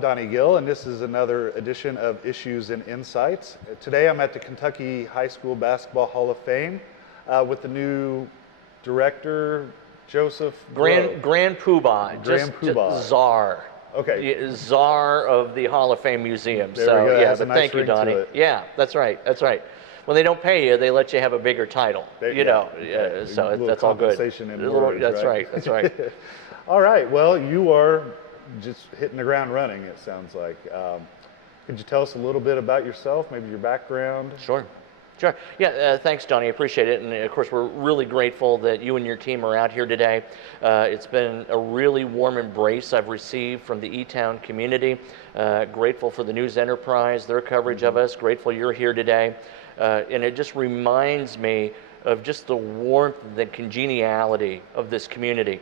I'm Donnie Gill, and this is another edition of Issues and Insights. Today I'm at the Kentucky High School Basketball Hall of Fame with the new director, Joseph Grand Poobah. Grand Poobah. Just czar. Okay. Czar of the Hall of Fame Museum. There we go. Yeah, That's a but nice thank you, ring to Donnie. it. Yeah, that's right. That's right. When they don't pay you, they let you have a bigger title. So that's all good. Compensation in words, That's right. That's right. All right. Well, you are just hitting the ground running, it sounds like. Could you tell us a little bit about yourself, maybe your background? Sure. Yeah, thanks, Donnie. I appreciate it. And of course, we're really grateful that you and your team are out here today. It's been a really warm embrace I've received from the E-Town community. Grateful for the News Enterprise, their coverage of us. Grateful you're here today. And it just reminds me of just the warmth, the congeniality of this community.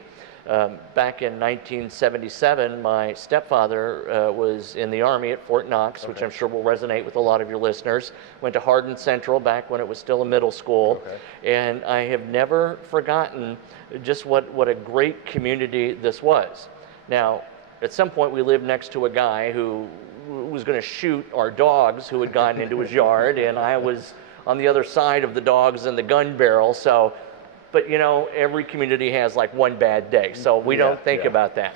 Back in 1977, my stepfather was in the Army at Fort Knox, which I'm sure will resonate with a lot of your listeners. Went to Hardin Central back when it was still a middle school. And I have never forgotten just what a great community this was. Now, at some point we lived next to a guy who was going to shoot our dogs who had gotten into his yard, and I was on the other side of the dogs and the gun barrel. But you know, every community has like one bad day, so we don't think about that.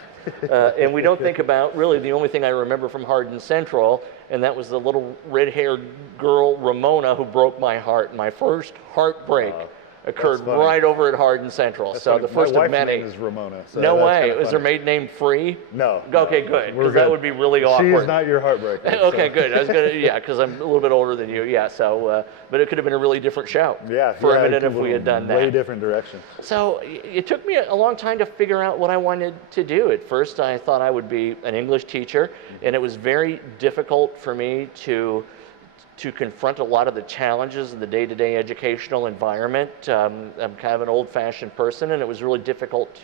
And we don't think about really the only thing I remember from Hardin Central, and that was the little red-haired girl, Ramona, who broke my heart. My first heartbreak occurred right over at Hardin Central. That's so funny. the first My of many. name is Ramona. So no way. Is her maiden name Free? No. Okay, good. Because that would be really awkward. She's not your heartbreaker. Okay, good. I was gonna, because I'm a little bit older than you. Yeah. So, but it could have been a really different show. Yeah. For a minute if we had done that. Way different direction. So it took me a long time to figure out what I wanted to do. At first, I thought I would be an English teacher, and it was very difficult for me to confront a lot of the challenges of the day-to-day educational environment. I'm kind of an old-fashioned person, and it was really difficult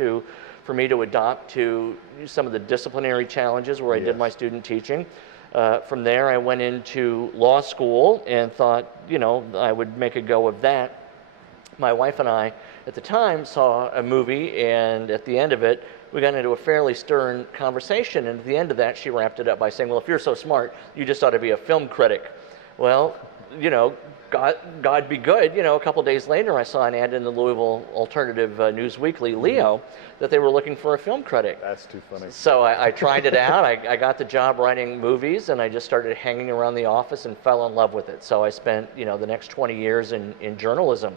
for me to adopt to some of the disciplinary challenges where I did my student teaching. From there, I went into law school and thought, I would make a go of that. My wife and I, at the time, saw a movie, and at the end of it, we got into a fairly stern conversation, and at the end of that, she wrapped it up by saying, well, if you're so smart, you just ought to be a film critic. Well, God be good. A couple days later, I saw an ad in the Louisville Alternative News Weekly, Leo, that they were looking for a film critic. That's too funny. So I tried it out. I got the job writing movies, and I just started hanging around the office and fell in love with it. So I spent, the next 20 years in journalism.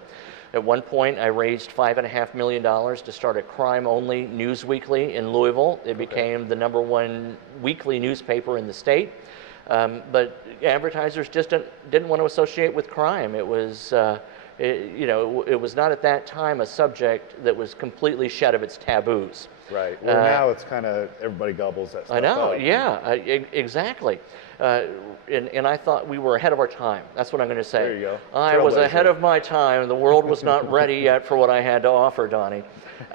At one point, I raised $5.5 million to start a crime-only news weekly in Louisville. It became the #1 weekly newspaper in the state. But advertisers just didn't want to associate with crime. It was, it was not at that time a subject that was completely shed of its taboos. Right. Well, now it's kind of everybody gobbles that stuff I know. up. Yeah. Exactly. And I thought we were ahead of our time. That's what I'm going to say. There you go. I was ahead of my time. The world was not ready yet for what I had to offer, Donnie.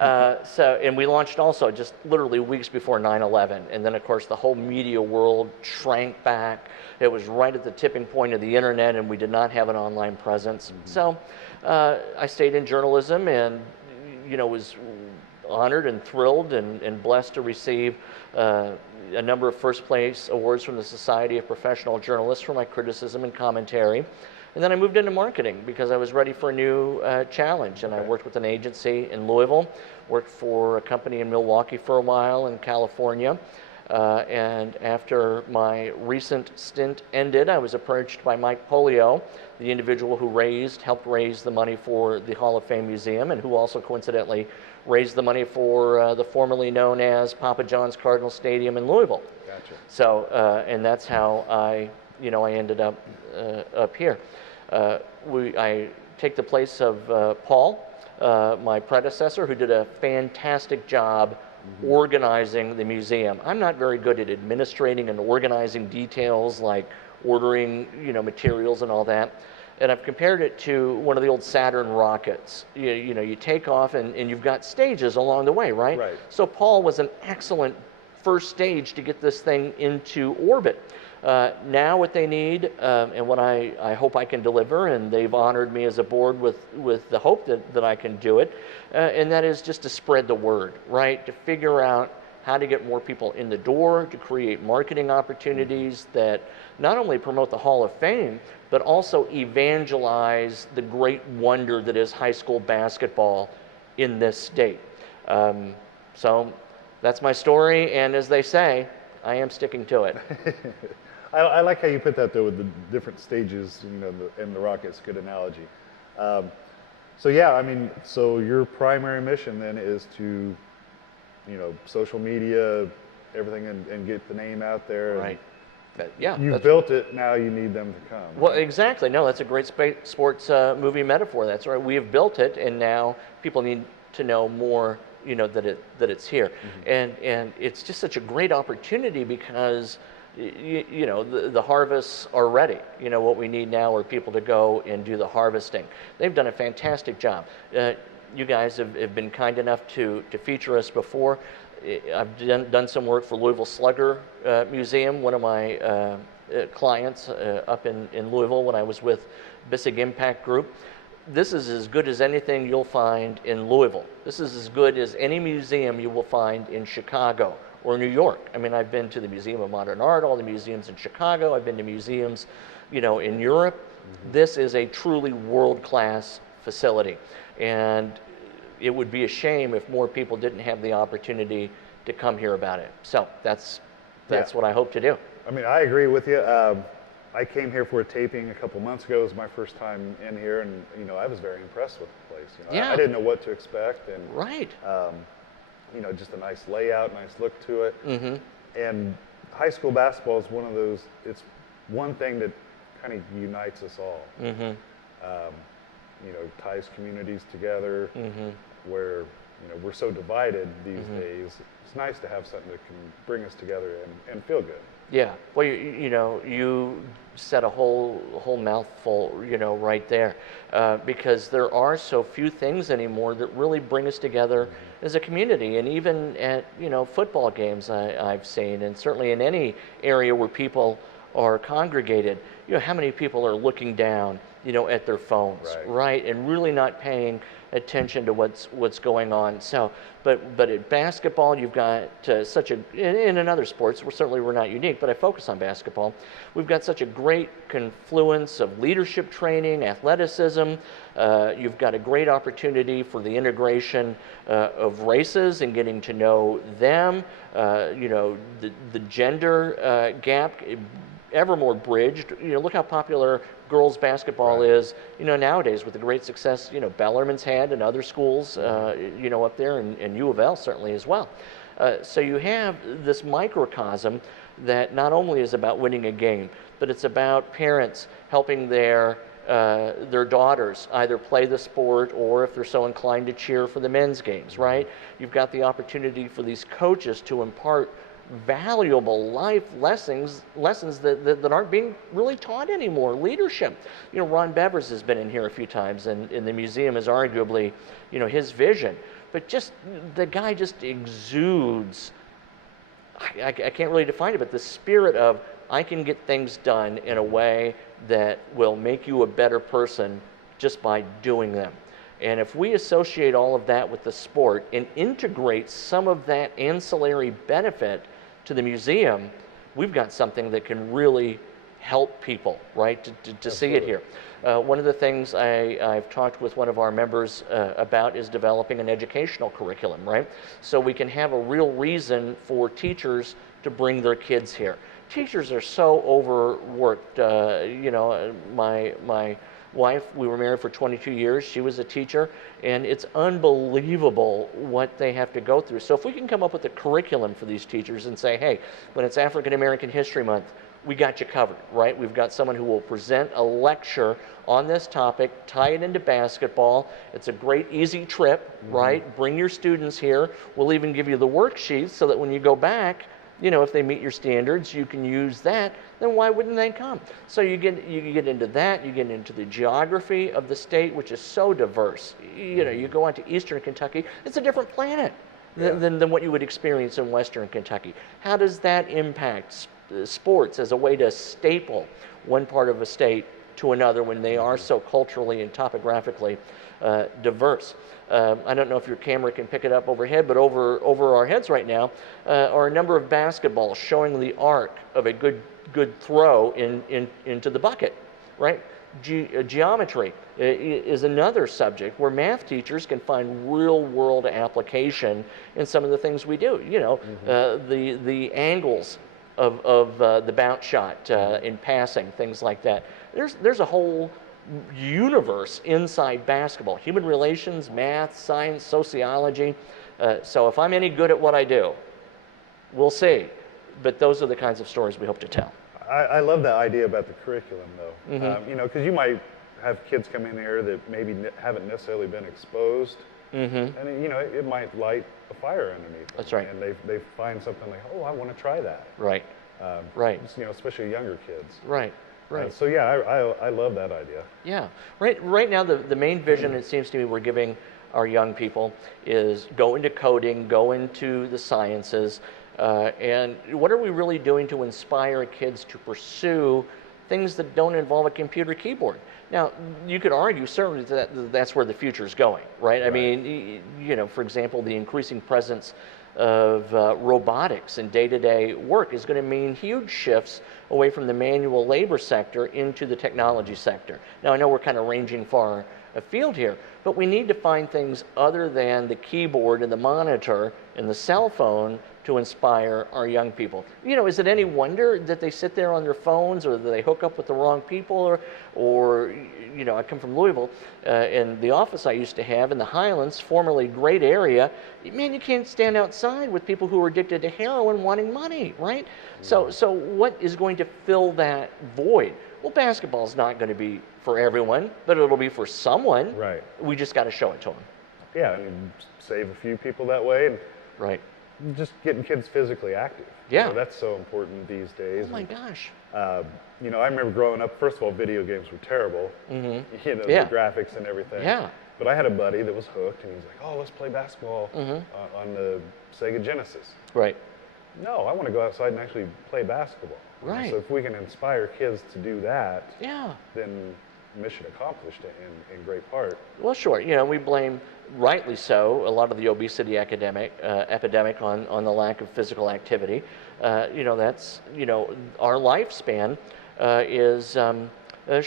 And we launched also just literally weeks before 9/11. And then, of course, the whole media world shrank back. It was right at the tipping point of the internet, and we did not have an online presence. So I stayed in journalism and, was honored and thrilled and blessed to receive a number of first place awards from the Society of Professional Journalists for my criticism and commentary. And then I moved into marketing because I was ready for a new challenge. And I worked with an agency in Louisville, worked for a company in Milwaukee for a while in California. And after my recent stint ended, I was approached by Mike Polio, the individual who helped raise the money for the Hall of Fame Museum, and who also coincidentally raised the money for the formerly known as Papa John's Cardinal Stadium in Louisville. Gotcha. So, and that's how I ended up here. I take the place of Paul, my predecessor, who did a fantastic job organizing the museum. I'm not very good at administrating and organizing details like ordering, materials and all that. And I've compared it to one of the old Saturn rockets. You take off and you've got stages along the way, right? Right. So Paul was an excellent first stage to get this thing into orbit. Now what they need, and what I hope I can deliver, and they've honored me as a board with the hope that I can do it, and that is just to spread the word, right? To figure out how to get more people in the door, to create marketing opportunities that not only promote the Hall of Fame, but also evangelize the great wonder that is high school basketball in this state. So that's my story, and as they say, I am sticking to it. I like how you put that, though, with the different stages, and the rocket's a good analogy. So yeah, I mean, so your primary mission then is to, social media, everything, and get the name out there. Right. Yeah. You've built it, now you need them to come. Well, exactly. No, that's a great sports movie metaphor. That's right. We have built it, and now people need to know more, that it's here. And it's just such a great opportunity because the harvests are ready. What we need now are people to go and do the harvesting. They've done a fantastic job. You guys have been kind enough to feature us before. I've done some work for Louisville Slugger Museum, one of my clients up in Louisville when I was with Bissig Impact Group. This is as good as anything you'll find in Louisville. This is as good as any museum you will find in Chicago or New York. I mean, I've been to the Museum of Modern Art, all the museums in Chicago. I've been to museums, in Europe. This is a truly world-class facility. And it would be a shame if more people didn't have the opportunity to come hear about it. So that's what I hope to do. I mean, I agree with you. I came here for a taping a couple months ago. It was my first time in here, and I was very impressed with the place. Yeah. I didn't know what to expect, and right. Just a nice layout, nice look to it. And high school basketball is one of those. It's one thing that kind of unites us all. Ties communities together. Where we're so divided these days. It's nice to have something that can bring us together and feel good. Yeah, well, you said a whole mouthful, right there, because there are so few things anymore that really bring us together as a community, and even at football games I've seen, and certainly in any area where people are congregated, how many people are looking down, at their phones, right, and really not paying attention to what's going on. So, but at basketball, you've got in other sports, we're not unique, but I focus on basketball. We've got such a great confluence of leadership training, athleticism. You've got a great opportunity for the integration of races and getting to know them. The gender gap ever more bridged. Look how popular girls basketball is, nowadays with the great success, Bellarmine's had and other schools, up there, and U of L certainly as well. So you have this microcosm that not only is about winning a game, but it's about parents helping their daughters either play the sport or, if they're so inclined, to cheer for the men's games, right? You've got the opportunity for these coaches to impart valuable life lessons that aren't being really taught anymore. Leadership. Ron Bevers has been in here a few times, and the museum is arguably, his vision. But just the guy just exudes. I can't really define it, but the spirit of, I can get things done in a way that will make you a better person just by doing them. And if we associate all of that with the sport and integrate some of that ancillary benefit to the museum, we've got something that can really help people, right, to see it here. One of the things I've talked with one of our members about is developing an educational curriculum, right? So we can have a real reason for teachers to bring their kids here. Teachers are so overworked. My wife, we were married for 22 years. She was a teacher, and it's unbelievable what they have to go through. So if we can come up with a curriculum for these teachers and say, hey, when it's African American History Month, we got you covered, right? We've got someone who will present a lecture on this topic, tie it into basketball. It's a great, easy trip, right? Bring your students here. We'll even give you the worksheets so that when you go back, if they meet your standards, you can use that. Then why wouldn't they come? So you get into that. You get into the geography of the state, which is so diverse. You go on to Eastern Kentucky, it's a different planet than what you would experience in Western Kentucky. How does that impact sports as a way to staple one part of a state to another when they are so culturally and topographically diverse. I don't know if your camera can pick it up overhead, but over our heads right now are a number of basketballs showing the arc of a good throw into the bucket, right? Geometry is another subject where math teachers can find real-world application in some of the things we do. You know, the angles of the bounce shot in passing, things like that. There's a whole universe inside basketball: human relations, math, science, sociology. So if I'm any good at what I do, we'll see. But those are the kinds of stories we hope to tell. I love that idea about the curriculum, though. You know, because you might have kids come in here that maybe haven't necessarily been exposed, and you know, it might light a fire underneath them. That's right. And they find something like, oh, I want to try that. Right. Right. You know, especially younger kids. Right. Right. So yeah, I love that idea. Yeah. Right now, the main vision, it seems to me, we're giving our young people is go into coding, go into the sciences, and what are we really doing to inspire kids to pursue things that don't involve a computer keyboard? Now, you could argue certainly that that's where the future is going, right? I mean, you know, for example, the increasing presence of robotics in day-to-day work is going to mean huge shifts away from the manual labor sector into the technology sector. Now, I know we're kind of ranging far afield here, but we need to find things other than the keyboard and the monitor and the cell phone to inspire our young people. You know, is it any wonder that they sit there on their phones, or that they hook up with the wrong people, or you know, I come from Louisville, and the office I used to have in the Highlands, formerly great area, man, you can't stand outside with people who are addicted to heroin wanting money, right? So what is going to fill that void? Well, basketball's not going to be for everyone, but it'll be for someone. Right. We just got to show it to them. Yeah, I mean, save a few people that way, and right. Just getting kids physically active. Yeah. You know, that's so important these days. Oh my gosh. You know, I remember growing up, first of all, video games were terrible. You know, the graphics and everything. Yeah. But I had a buddy that was hooked, and he was like, oh, let's play basketball on the Sega Genesis. Right. No, I want to go outside and actually play basketball. Right. So if we can inspire kids to do that, then mission accomplished in great part. Well, sure. You know, we blame, rightly so, a lot of the obesity epidemic on the lack of physical activity. You know, that's, you know, our lifespan is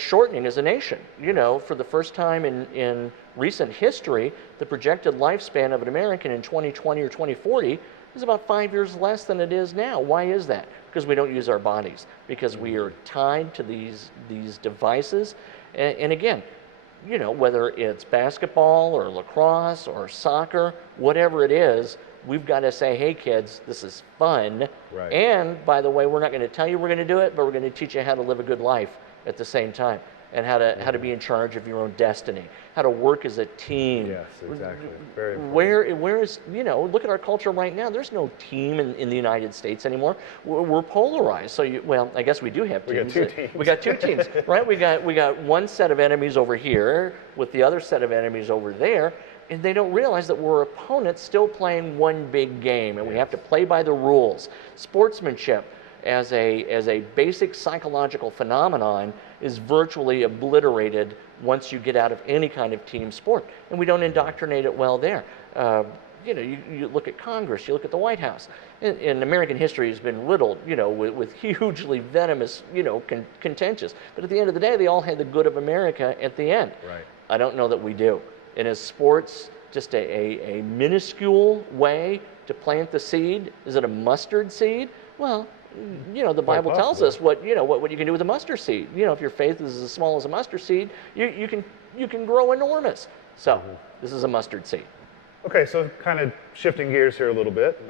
shortening as a nation. You know, for the first time in recent history, the projected lifespan of an American in 2020 or 2040 is about 5 years less than it is now. Why is that? Because we don't use our bodies, because we are tied to these devices. And again, you know, whether it's basketball or lacrosse or soccer, whatever it is, we've got to say, hey kids, this is fun. Right. And by the way, we're not going to tell you we're going to do it, but we're going to teach you how to live a good life at the same time, and how to be in charge of your own destiny, how to work as a team. Yes, exactly. Very important. Where is, you know, look at our culture right now. There's no team in the United States anymore. We're polarized. So, well, I guess we do have teams. We got two teams. We got two teams, right? We got one set of enemies over here with the other set of enemies over there, and they don't realize that we're opponents still playing one big game, and we have to play by the rules. Sportsmanship as a basic psychological phenomenon is virtually obliterated once you get out of any kind of team sport, and we don't indoctrinate it well there. You know, you look at Congress, you look at the White House, and American history has been riddled, you know, with hugely venomous, you know, contentious. But at the end of the day, they all had the good of America at the end. Right. I don't know that we do. And is sports just a minuscule way to plant the seed? Is it a mustard seed? Well, you know, the Bible tells us what you can do with a mustard seed. You know, if your faith is as small as a mustard seed, you can grow enormous. So this is a mustard seed. Okay, so kind of shifting gears here a little bit.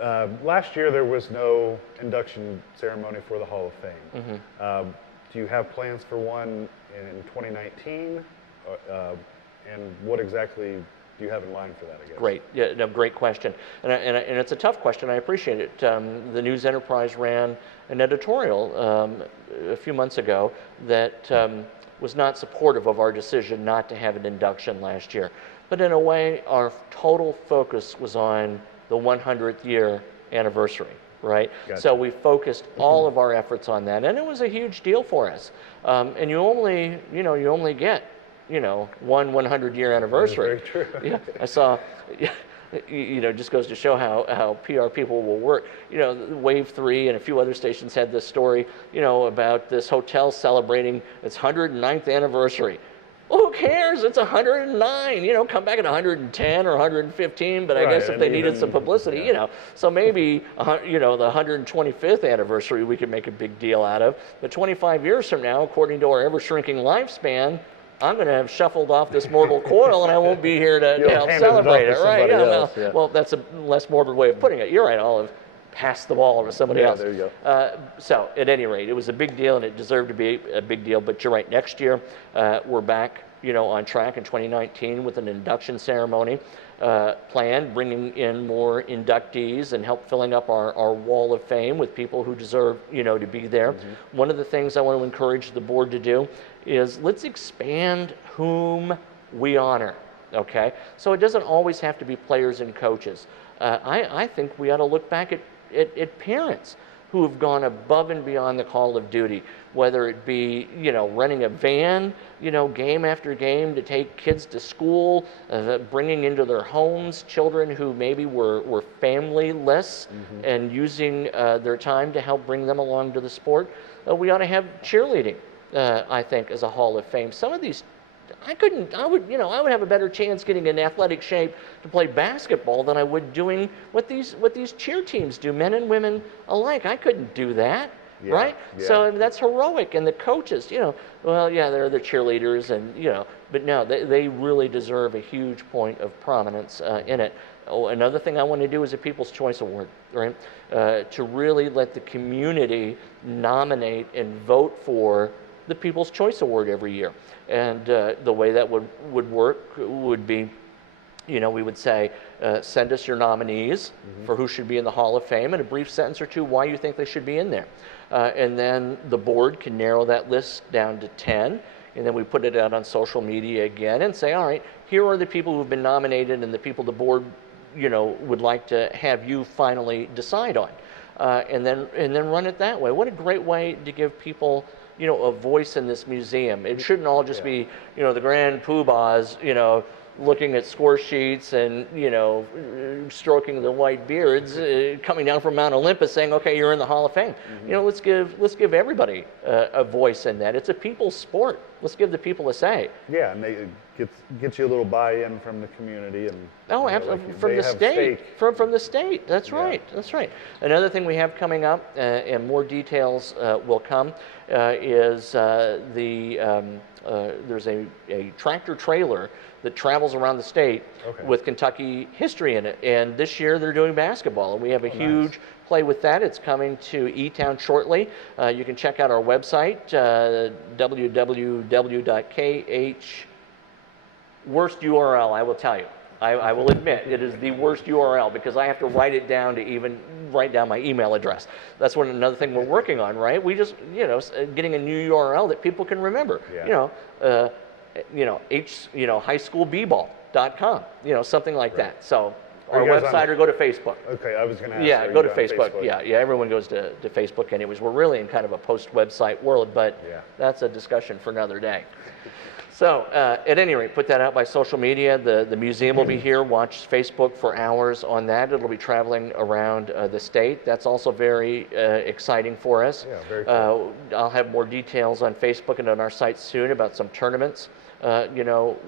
Last year there was no induction ceremony for the Hall of Fame. Do you have plans for one in 2019? And what exactly do you have in mind for that, I guess? Great, yeah, no, great question. And it's a tough question, I appreciate it. The News Enterprise ran an editorial a few months ago that was not supportive of our decision not to have an induction last year. But in a way, our total focus was on the 100th year anniversary. right? Gotcha. So we focused all of our efforts on that, and it was a huge deal for us. And you only get, one 100-year anniversary. That's very true. Yeah, I saw. Just goes to show how PR people will work. Wave 3 and a few other stations had this story, about this hotel celebrating its 109th anniversary. Well, who cares? It's 109. Come back at 110 or 115. But I guess if they needed some publicity, so maybe the 125th anniversary we could make a big deal out of. But 25 years from now, according to our ever-shrinking lifespan, I'm going to have shuffled off this mortal coil, and I won't be here to help celebrate it, right? Well, that's a less morbid way of putting it. You're right. I'll have passed the ball to somebody else. There you go. So, at any rate, it was a big deal, and it deserved to be a big deal. But you're right. Next year, we're back, on track in 2019 with an induction ceremony planned, bringing in more inductees and help filling up our wall of fame with people who deserve, to be there. Mm-hmm. One of the things I want to encourage the board to do is let's expand whom we honor, okay? So it doesn't always have to be players and coaches. I think we ought to look back at parents who have gone above and beyond the call of duty, whether it be, running a van, game after game to take kids to school, bringing into their homes children who maybe were familyless, mm-hmm. and using their time to help bring them along to the sport. We ought to have cheerleading. I think, as a Hall of Fame. Some of these, I would have a better chance getting in athletic shape to play basketball than I would doing what these cheer teams do, men and women alike. I couldn't do that, right? Yeah. So that's heroic. And the coaches, they're the cheerleaders, and but no, they really deserve a huge point of prominence in it. Oh, another thing I want to do is a People's Choice Award, right? To really let the community nominate and vote for the People's Choice Award every year. And the way that would work would be, we would say, send us your nominees, mm-hmm. for who should be in the Hall of Fame, and a brief sentence or two why you think they should be in there. And then the board can narrow that list down to 10, and then we put it out on social media again and say, all right, here are the people who've been nominated and the people the board, would like to have you finally decide on. And then run it that way. What a great way to give people a voice in this museum. It shouldn't all just be, the grand poobahs, looking at score sheets and, stroking the white beards, coming down from Mount Olympus saying, okay, you're in the Hall of Fame. Mm-hmm. Let's give everybody a voice in that. It's a people's sport. Let's give the people a say. Yeah, and they get you a little buy-in from the community, and absolutely, from the state. From the state. That's right. That's right. Another thing we have coming up, and more details will come, is there's a tractor trailer that travels around the state, okay. with Kentucky history in it. And this year they're doing basketball, and we have a huge play with that. It's coming to E-Town shortly. You can check out our website, worst URL, I will tell you. I will admit it is the worst URL because I have to write it down to even write down my email address. That's another thing we're working on, right? We just, getting a new URL that people can remember. Yeah. highschoolbball.com, something like that. So our website or go to Facebook. Okay, I was going to ask. Yeah, go to Facebook. Yeah, everyone goes to Facebook anyways. We're really in kind of a post-website world, but that's a discussion for another day. So at any rate, put that out by social media. The museum will be here. Watch Facebook for hours on that. It'll be traveling around the state. That's also very exciting for us. Yeah, very cool. I'll have more details on Facebook and on our site soon about some tournaments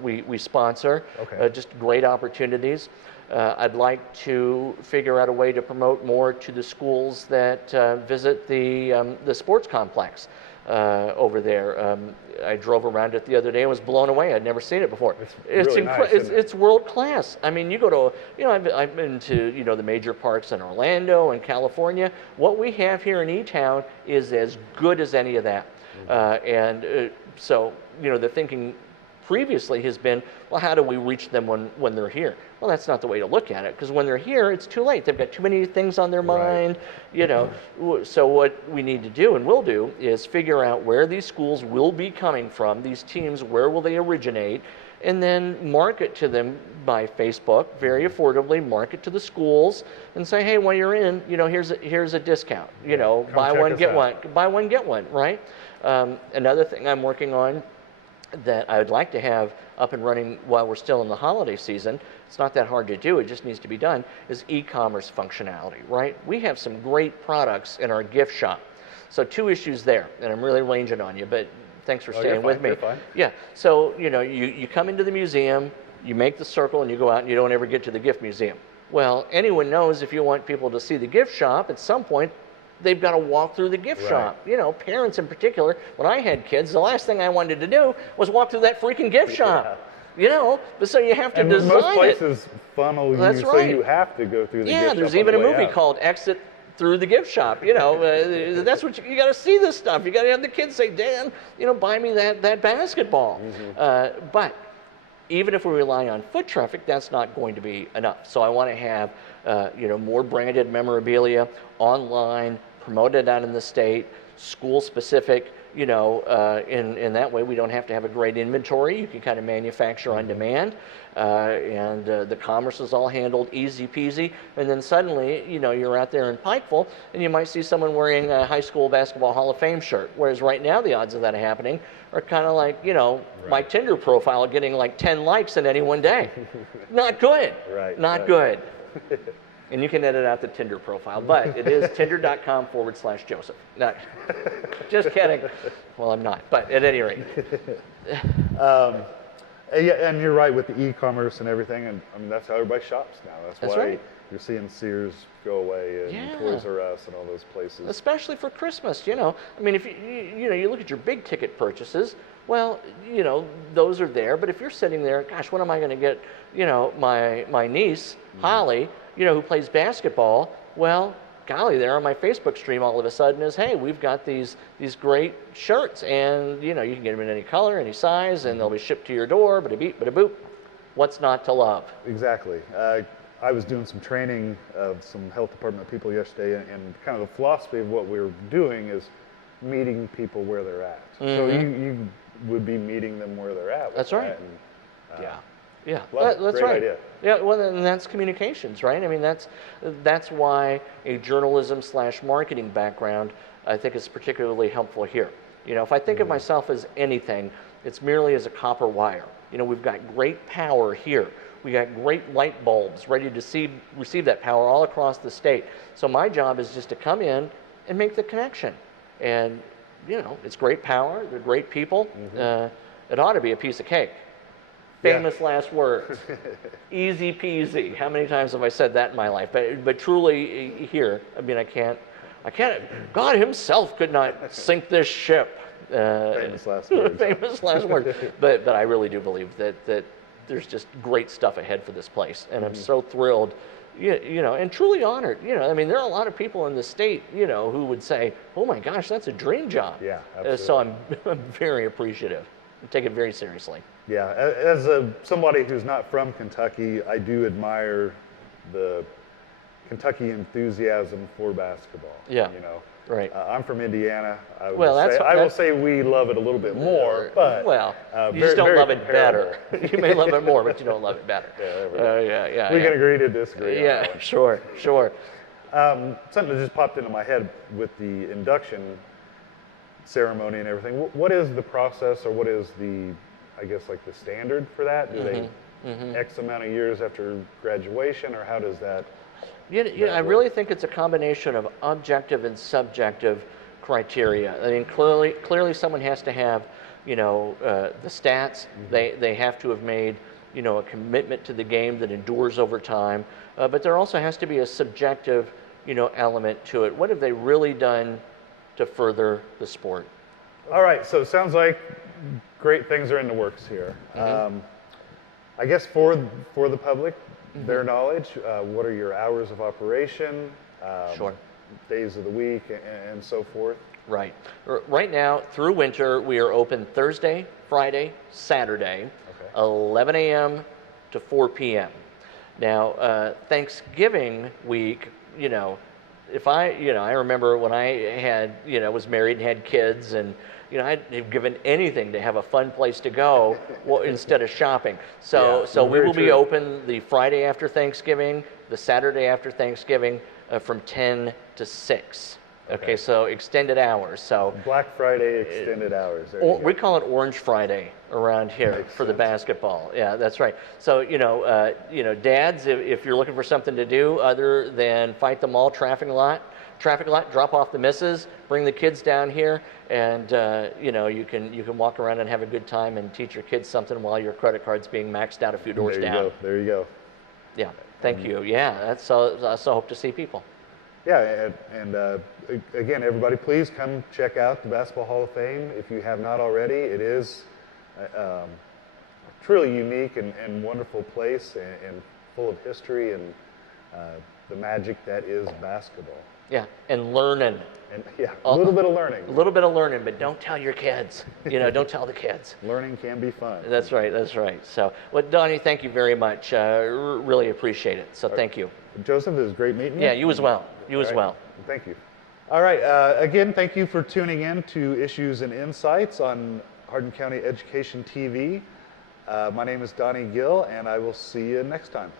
we sponsor. Okay. Just great opportunities. I'd like to figure out a way to promote more to the schools that visit the sports complex over there. I drove around it the other day and was blown away. I'd never seen it before. It's really nice, it's world class. I mean, you go to, I've been to, the major parks in Orlando and California. What we have here in E-Town is as good as any of that. Mm-hmm. So, the thinking previously has been, well, how do we reach them when they're here? Well, that's not the way to look at it, because when they're here, it's too late. They've got too many things on their mind, you know. So what we need to do, and will do, is figure out where these schools will be coming from, these teams, where will they originate, and then market to them by Facebook very affordably, market to the schools, and say, hey, while you're in, you know, here's a discount, you know, buy one, get one, right? Another thing I'm working on that I would like to have up and running while we're still in the holiday season, it's not that hard to do, it just needs to be done, is e-commerce functionality, right? We have some great products in our gift shop. So 2 issues there, and I'm really ranging on you, but thanks for staying with me. You're fine. Yeah, so you know, you come into the museum, you make the circle, and you go out and you don't ever get to the gift museum. Well, anyone knows if you want people to see the gift shop, at some point, they've got to walk through the gift shop. You know, parents in particular, when I had kids, the last thing I wanted to do was walk through that freaking gift shop. You know, but so you have to design it. Most places funnel you, so you have to go through the gift shop. Yeah, there's even a movie called Exit Through the Gift Shop. You know, that's what you got to see this stuff. You got to have the kids say, Dan, you know, buy me that basketball. But even if we rely on foot traffic, that's not going to be enough. So I want to have, you know, more branded memorabilia online, promoted out in the state, school specific, you know, in that way we don't have to have a great inventory. You can kind of manufacture on demand, and the commerce is all handled easy peasy. And then suddenly, you know, you're out there in Pikeville and you might see someone wearing a high school basketball Hall of Fame shirt. Whereas right now the odds of that happening are kind of like, you know, my Tinder profile getting like 10 likes in any one day. Not good. Not good. And you can edit out the Tinder profile, but it is tinder.com/Joseph. No, just kidding. Well, I'm not, but at any rate. Yeah, and you're right with the e-commerce and everything, and I mean that's how everybody shops now. That's why you're seeing Sears go away and Toys R Us and all those places. Especially for Christmas, you know. I mean, if you look at your big ticket purchases, well, you know, those are there. But if you're sitting there, gosh, when am I going to get, you know, my niece Holly, you know, who plays basketball? Well, golly, there on my Facebook stream all of a sudden is, hey, we've got these great shirts, and you know, you can get them in any color, any size, and they'll be shipped to your door. Bada beep, bada boop. What's not to love? Exactly. I was doing some training of some health department people yesterday, and kind of the philosophy of what we were doing is meeting people where they're at. So you would be meeting them where they're at. That's right. And, yeah, that's great right. Idea. Yeah, well, and that's communications, right? I mean, that's why a journalism/marketing background, I think, is particularly helpful here. You know, if I think of myself as anything, it's merely as a copper wire. You know, we've got great power here. We got great light bulbs ready to receive that power all across the state. So my job is just to come in and make the connection. And, you know, it's great power. They're great people. It ought to be a piece of cake. Famous last words. Easy peasy. How many times have I said that in my life? But truly here, I mean, I can't, God himself could not sink this ship. Famous last words. Famous last words. But I really do believe that there's just great stuff ahead for this place. And I'm so thrilled, you know, and truly honored. You know, I mean, there are a lot of people in the state, you know, who would say, oh my gosh, that's a dream job. Yeah, absolutely. So I'm very appreciative. I take it very seriously. Yeah, as somebody who's not from Kentucky, I do admire the Kentucky enthusiasm for basketball. Yeah, you know. Right. I'm from Indiana. I will say we love it a little bit more, but you just don't love it better. You may love it more, but you don't love it better. We can agree to disagree. Yeah, sure. Something that just popped into my head with the induction ceremony and everything. What is the process, or what is the, I guess, like the standard for that? Do they X amount of years after graduation, or how does that? I really think it's a combination of objective and subjective criteria. I mean, clearly someone has to have, you know, the stats. They have to have made, you know, a commitment to the game that endures over time. But there also has to be a subjective, you know, element to it. What have they really done to further the sport? All right, so it sounds like great things are in the works here. I guess for the public, their knowledge, what are your hours of operation, days of the week, and so forth? Right. Right now, through winter, we are open Thursday, Friday, Saturday, Okay. 11 a.m. to 4 p.m. Now, Thanksgiving week, I remember when I had, was married and had kids, and I'd have given anything to have a fun place to go instead of shopping. So, Yeah, so we very will be true. open the Friday after Thanksgiving, the Saturday after Thanksgiving, from 10 to 6. Okay, so extended hours. So Black Friday extended hours. There you we go. call it Orange Friday around here Makes for the sense. basketball. Yeah, that's right. So dads, if you're looking for something to do other than fight the mall traffic lot, drop off the missus, bring the kids down here, and you can walk around and have a good time and teach your kids something while your credit card's being maxed out a few doors There you down. go. There you go. Yeah, thank you. Yeah, that's so hope to see people. Yeah, and again, everybody, please come check out the Basketball Hall of Fame if you have not already. It is a truly unique and wonderful place, and full of history and the magic that is basketball. Yeah, and learning. And yeah, a little bit of learning. A little bit of learning, but don't tell your kids. Don't tell the kids. Learning can be fun. That's right. That's right. So, well, Donnie, thank you very much. Really appreciate it. So, thank you. Joseph, it was great meeting you. Yeah, you as well. You as All right. well. Thank you. All right. Again, thank you for tuning in to Issues and Insights on Hardin County Education TV. My name is Donnie Gill, and I will see you next time.